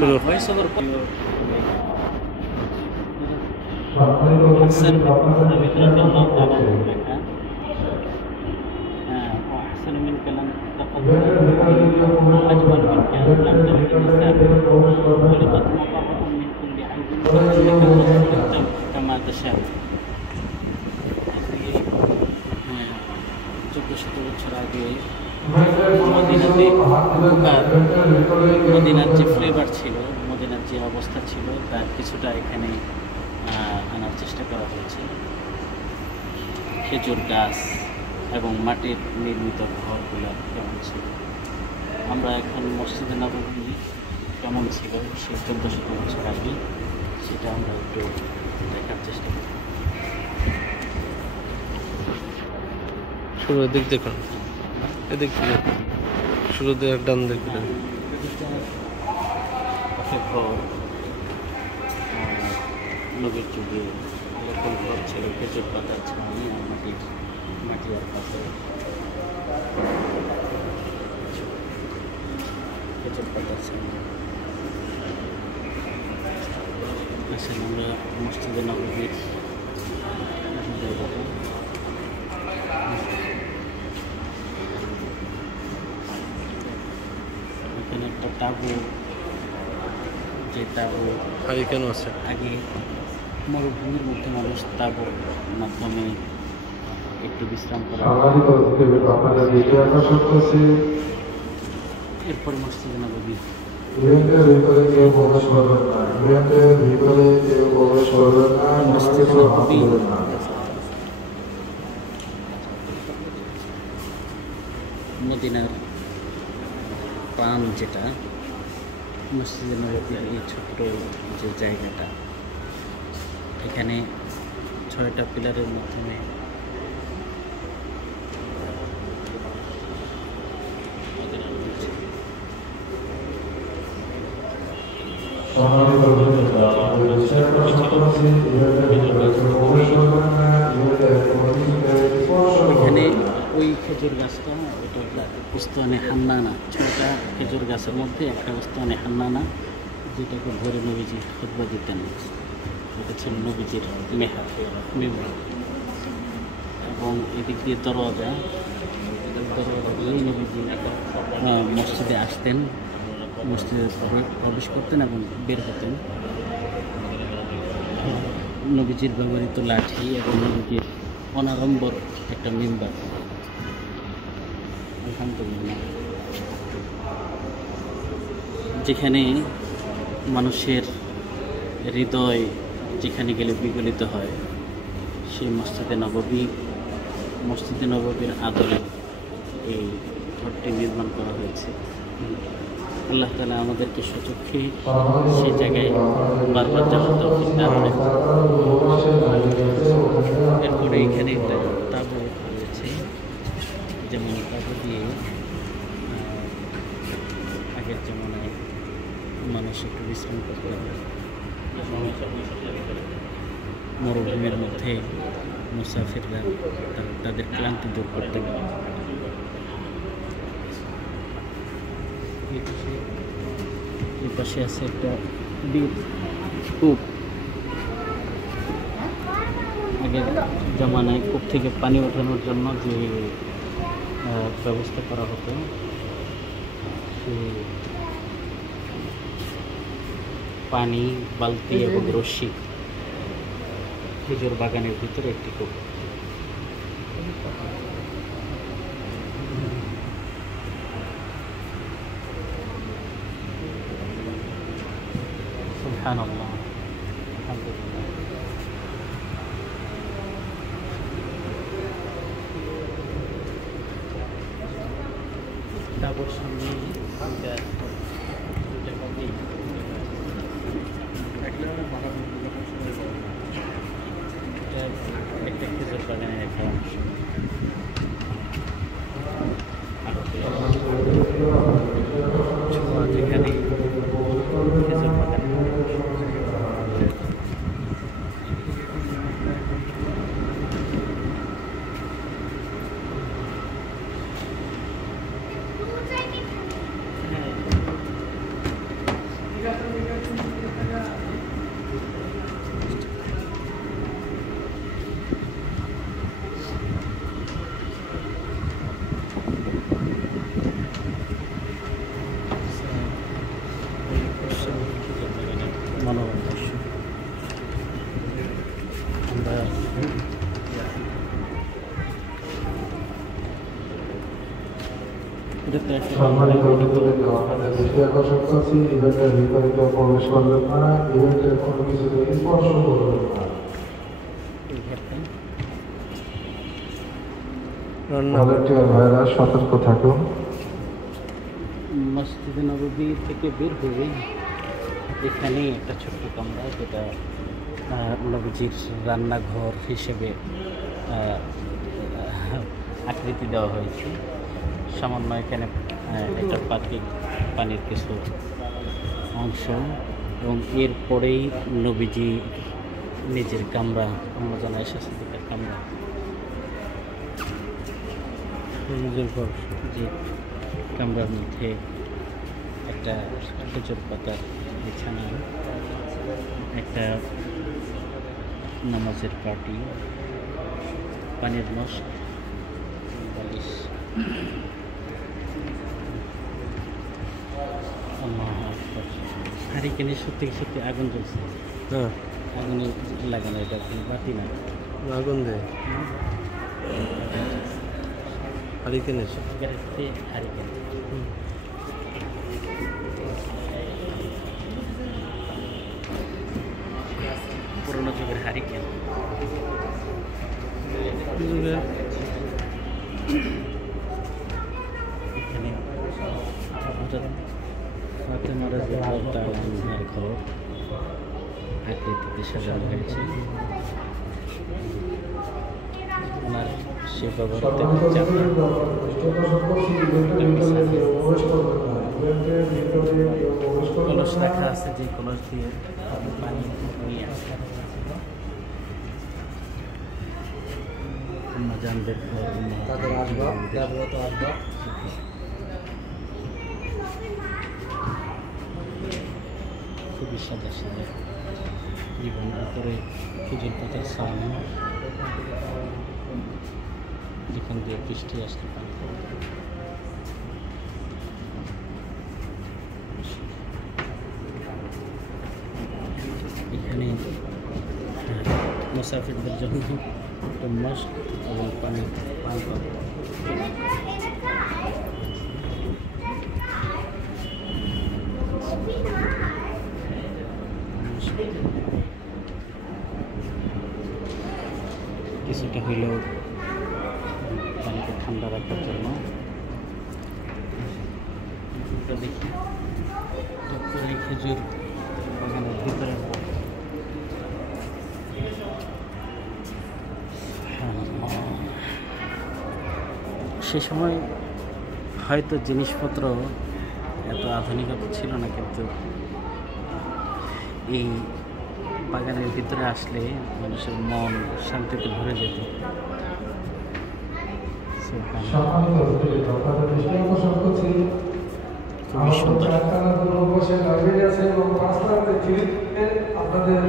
শুরু أحسن منك وأحسن منك لم تقدم وأجمل منك لم تلد النساء خلقت مطهرة من كل عيب فإنك كما تشاء 1400 বছর আগে মদিনার যে ফ্লেভার ছিল, মদিনার যে অবস্থা ছিল তার কিছুটা এখানে আনার চেষ্টা করা হয়েছে। খেজুর গাছ এবং মাটির নির্মিত ঘরগুলো কেমন ছিল, আমরা এখন মসজিদে নববী কেমন ছিল সেই 1400 বছর আগে সেটা আমরা একটু দেখার চেষ্টা করি। শুরু দিক দেখুন, এদিক শুরু দিয়ে ডান দেখবেন নবীর যুগে এরকম ঘর ছিল, খেজুর পাতা ছাউনি আর মাটি আর পাথর, খেজুর পাতা ছাউনি। আসলে আমরা মসজিদে নববীর জায়গাটা এখানে একটা তাঁবু, যে তাঁবু আগে কেন আছে, আগে মরুভূমির মধ্যে মানুষ তাঁবুর মাধ্যমে একটু বিশ্রাম করে। এরপরে মসজিদে নববী মদিনার প্রাণ, যেটা মসজিদে নববীর এই ছোট্ট যে জায়গাটা, এখানে 6টা পিলারের মাধ্যমে এখানে ওই খেজুর গাছটা, ওটা উস্তানে হান্নানা, 6টা খেজুর গাছের মধ্যে একটা উস্তানে হান্নানা, যেটাকে ভরে নবীজি খুতবা দিতেন। এটা ছিল নবীজির মেহরাব এবং এদিক দিয়ে দরওয়াজা দিয়েই নবীজি মসজিদে আসতেন, মসজিদে প্রবেশ করতেন এবং বের হতেন। নবীজির ব্যবহৃত লাঠি এবং নবীজির অনাড়ম্বর একটা মিম্বার, আলহামদুলিল্লাহ, যেখানে মানুষের হৃদয় যেখানে গেলে বিগলিত হয়, সেই মসজিদে নববীর আদলে এই ঘরটি নির্মাণ করা হয়েছে। আল্লাহ তাআলা আমাদেরকে সচক্ষে সেই জায়গায় বারবার যাওয়ার তৌফিক দান করেন। এরপরে এখানে একটা তাঁবু রয়েছে, যেমন তাঁবু দিয়ে আগের জমানায় মানুষ একটু বিশ্রাম করতে হবে। মরুভূমির মধ্যে মুসাফিররা তাদের ক্লান্তি দূর করতে পারে। এই পাশে আছে একটা কূপ, আগের জমানায় কূপ থেকে পানি ওঠানোর জন্য যে ব্যবস্থা করা হতো, সে পানি, বালতি এবং রশ্মি খেজুর বাগানের ভিতরে একটি কূপ। সুবহানাল্লাহ, আলহামদুলিল্লাহ। তারপর সামনে একটা খেজুর বাগানের একটা অংশ, যেখানে খেজুর বাগানের হ্যাঁ মনোরম দৃশ্য। আমরা এটাতে একটা সম্মানিত অতিথিবৃন্দ, আপনাদের দৃষ্টি আকর্ষণ করছি, ইভেন্টের ভিতরে কেউ প্রবেশ করবেন না, ইভেন্টের কোনো কিছুতে স্পর্শ করবেন না। এই ঘরটা রান্না ভলান্টিয়ার ভাইরা সতর্ক থাকুন। মসজিদে নববী থেকে বের হয়ে এখানে একটা ছোট্ট কামরা, যেটা নবীজির রান্নাঘর হিসেবে আকৃতি দেওয়া হয়েছে। সামান্য এখানে একটা পানির কিছু অংশ, এবং এরপরেই নবীজি নিজের কামরা, আমরা জানা এসেছে কামরা, নিজের ঘর। যে কামরার মধ্যে একটা খেজুর পাতার বিছানা, একটা নামাজের পার্টি, পানির মস্ক, বালিশ। হারিকেনে সত্যি সত্যি আগুন জ্বলছে, হ্যাঁ, আগুনে লাগানো, এটা কোনো বাতি না, আগুন দেয় হারিকেন এসে। সত্যিকার হচ্ছে হারিকেন। পুরোনো যুগের হারিকেন। এখানে ফাতেমার রান্নার ঘর আকৃতিতে সাজানো হয়েছে। ওনার সে ব্যবহৃত সম্মানিত চাপা অতিথিবৃন্দ, দৃষ্টি আকর্ষণ করছি, ইভেন্টের ভিতরে কেউ প্রবেশ করবেন না, ইভেন্টের ভিতরে কেউ প্রবেশ করবেন কলস না। রাখা আছে, যে কলস দিয়ে পানি নিয়ে আসে। জানদের ঘর, খুবই সাদা সাদা, জীবন উপরে খেজুর পাতার সামনে, যেখান দিয়ে বৃষ্টি আসতে পারে। এখানে মুসাফিরদের জন্য একটা মস্ক এবং পানি পান করে। কিছুটা হইলেও পানিকে ঠান্ডা রাখার জন্য। এটা দেখি, তারপরে খেজুর বাগানের ভিতরে সে সময় হয়তো জিনিসপত্র এত আধুনিকতা ছিল না, কিন্তু এই বাগানের ভিতরে আসলে মানুষের মন শান্তিতে ভরে যেত। সম্মানিত অতিথিবৃন্দ, আপনাদের দৃষ্টি আকর্ষণ করছি, খুবই সুন্দর। আমাদের চারখানা দুর্গ বসে লাইব্রেরি আছে এবং রাস্তাতে আপনাদের